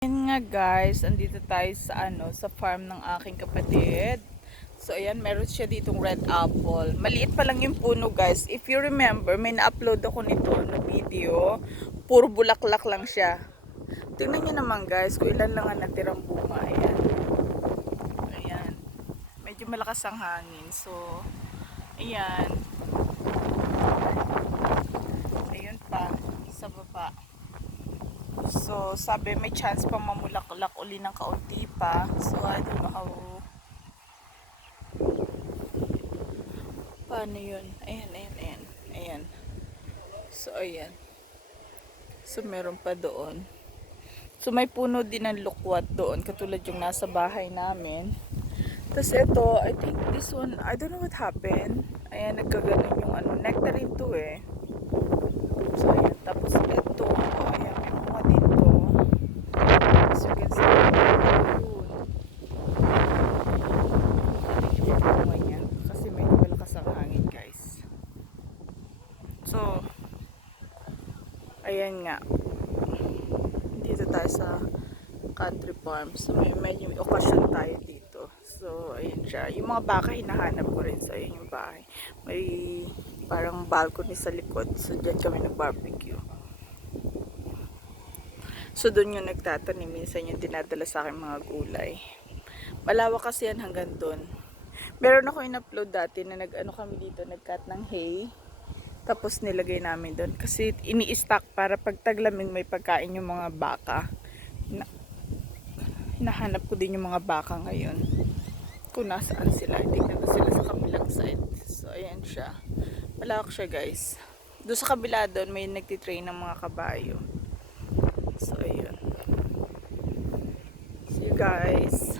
Ayan nga guys, andito tayo sa sa farm ng aking kapatid. So ayan, meron siya ditong red apple. Maliit pa lang yung puno guys. If you remember, may na-upload ako nito na video. Puro bulaklak lang siya. Tingnan niyo naman guys, kung ilan lang ang natirang bunga. Ayan. Ayan. Medyo malakas ang hangin. So, ayan. Ayun pa, sa baba. So, sabi may chance pa mamulaklak uli ng kaunti pa. So, I don't know how. Paano yun? Ayan, ayan, ayan. Ayan. So, ayan. So, meron pa doon. So, may puno din ng lukwat doon. Katulad yung nasa bahay namin. Tapos, ito, I think this one, I don't know what happened. Ayan, nagkaganon yung nectarine to eh. So, ayan. Tapos, ito, ayan, may bunga dito. As you can see, yung bunga niya. Kasi medyo malakas ang hangin guys. So, ayan nga. Dito tayo sa country farm. So, medyo may okasyon tayo dito. So, ayan siya. Yung mga baka hinahanap ko rin. So, ayan yung bahay. May parang balcony sa likod. So, dyan kami nag-barbecue. So, doon yung nagtatanim. Minsan yung dinadala sa akin mga gulay. Malawak kasi yan hanggang doon. Meron ako in-upload dati na nag-ano kami dito, nag-cut ng hay. Tapos nilagay namin doon. Kasi ini-stack para pag taglamig may pagkain yung mga baka. Hinahanap ko din yung mga baka ngayon. Kung nasaan sila. Tignan na sila sa kabilang side. So, ayan siya. Malawak siya guys. Doon sa kabila doon may nagtitrain ng mga kabayo. So, ayun. See you guys.